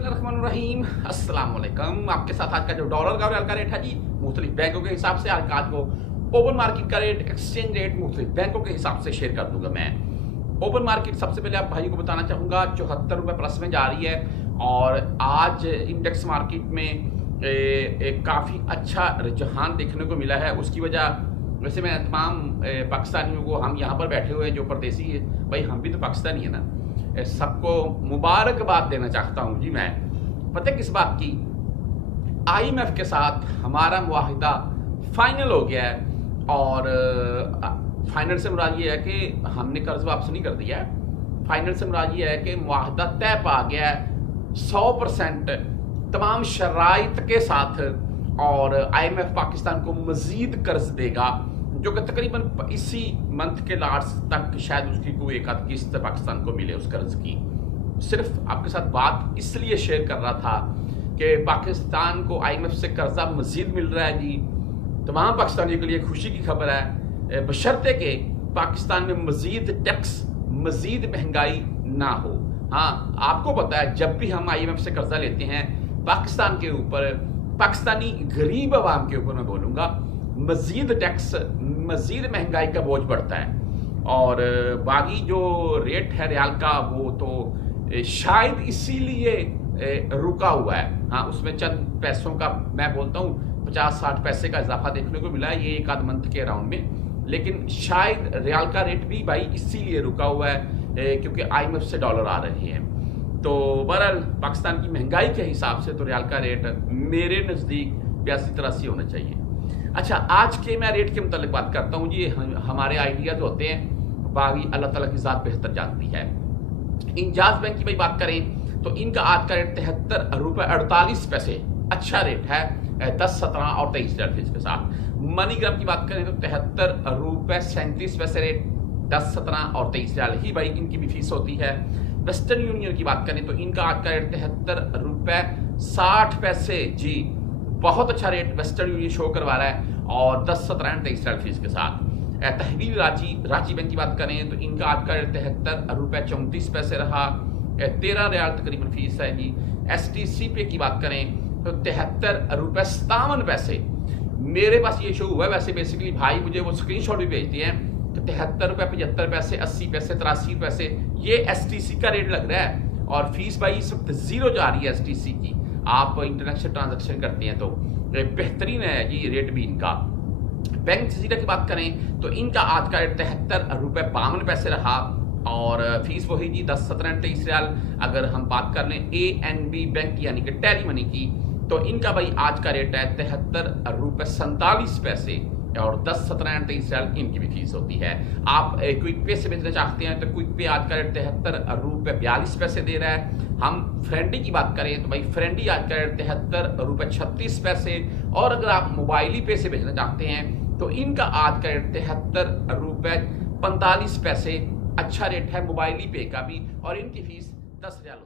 बिस्मिल्लाहिर्रहमानिर्रहीम, अस्सलाम वालेकुम। आपके साथ आज का जो डॉलर का और रियाल का रेट है जी, मुख्तलिफ बैंकों के हिसाब से आज को ओपन मार्केट का रेट, एक्सचेंज रेट मुख्तलिफ बैंकों के हिसाब से शेयर कर दूंगा मैं। ओपन मार्केट सबसे पहले आप भाइयों को बताना चाहूँगा 74 रुपये प्लस में जा रही है और आज इंडेक्स मार्केट में काफ़ी अच्छा रुझान देखने को मिला है। उसकी वजह वैसे मैं तमाम पाकिस्तानियों को, हम यहाँ पर बैठे हुए हैं जो परदेसी है भाई, हम भी तो पाकिस्तानी है ना, सबको मुबारकबाद देना चाहता हूँ जी। मैं पता किस बात की, IMF के साथ हमारा मुआहिदा फाइनल हो गया है और फाइनल से मुराद ये है कि हमने कर्ज वापस नहीं कर दिया है। फाइनल से मुराद ये है कि मुआहिदा तय पा गया है 100% तमाम शराइत के साथ और IMF पाकिस्तान को मजीद कर्ज देगा जो कि तकरीबन इसी मंथ के लास्ट तक शायद उसकी कोई एक आध किस्त पाकिस्तान को मिले उस कर्ज की। सिर्फ आपके साथ बात इसलिए शेयर कर रहा था कि पाकिस्तान को IMF से कर्जा मजीद मिल रहा है जी। तमाम पाकिस्तानियों के लिए खुशी की खबर है, बशर्ते कि पाकिस्तान में मजीद टैक्स, मजीद महंगाई ना हो। हाँ, आपको पता है जब भी हम IMF से कर्जा लेते हैं पाकिस्तान के ऊपर, पाकिस्तानी गरीब आवाम के ऊपर मैं बोलूँगा, मजीद टैक्स, मजीद महंगाई का बोझ बढ़ता है। और बाकी जो रेट है रियाल का वो तो शायद इसीलिए रुका हुआ है। हाँ, उसमें चंद पैसों का मैं बोलता हूँ 50-60 पैसे का इजाफा देखने को मिला है ये एक आध मंथ के राउंड में, लेकिन शायद रियाल का रेट भी भाई इसीलिए रुका हुआ है क्योंकि IMF से डॉलर आ रहे हैं। तो बहरहाल पाकिस्तान की महंगाई के हिसाब से तो रियाल का रेट मेरे नज़दीक 82-83 होना चाहिए। अच्छा, आज के मैं रेट के मुतालिक बात करता हूँ जी। हमारे आइडियाज होते हैं, बाकी अल्लाह ताला की ज़ात बेहतर जानती है। इंजाज बैंक की भाई बात करें तो इनका आज का रेट 73 रुपये 48 पैसे, अच्छा रेट है 10, 17 और 23 रियाल फीस के साथ। मनीग्राम की बात करें तो 73 रुपये 37 पैसे रेट, 10, 17 और 23 रियाल ही भाई इनकी भी फीस होती है। वेस्टर्न यूनियन की बात करें तो इनका आज का रेट 73 रुपये 60 पैसे जी, बहुत अच्छा रेट वेस्टर्न यूनियन शो करवा रहा है और 10, 17 और 23 रियाल फीस के साथ। तहवील रांची बैंक की बात करें तो इनका आज का रेट 73 रुपये 34 पैसे रहा, 13 रियाल तकरीबन फीस है जी। STC पे की बात करें तो 73 रुपये 57 पैसे। मेरे पास ये शो हुआ है, वैसे बेसिकली भाई मुझे वो स्क्रीनशॉट भी भेजते हैं तो 73 रुपये 75 पैसे, 80 पैसे, 83 पैसे ये STC का रेट लग रहा है। और फीस भाई इस वक्त 0 जा रही है STC की। आप इंटरनेशनल ट्रांजैक्शन करते हैं तो बेहतरीन है जी रेट भी इनका। बैंक जजीरा की बात करें तो इनका आज का रेट 73 रुपये 52 पैसे रहा और फीस वही जी 10, 17 और 23 रियाल। अगर हम बात कर लें ANB बैंक यानी कि टेली मनी की तो इनका भाई आज का रेट है 73 रुपये 47 पैसे और 10, 17 और 23 रियाल इनकी भी फीस होती है। आप क्विक पे से भेजना चाहते हैं तो क्विक पे आज का रेट 73 रुपये 42 पैसे दे रहा है। हम फ्रेंडी की बात करें तो भाई फ्रेंडी आज का रेट 73 रुपये 36 पैसे और अगर आप मोबाइली पे से भेजना चाहते हैं तो इनका आज का रेट 73 रुपये 45 पैसे, अच्छा रेट है मोबाइली पे का भी और इनकी फीस 10 रियाल।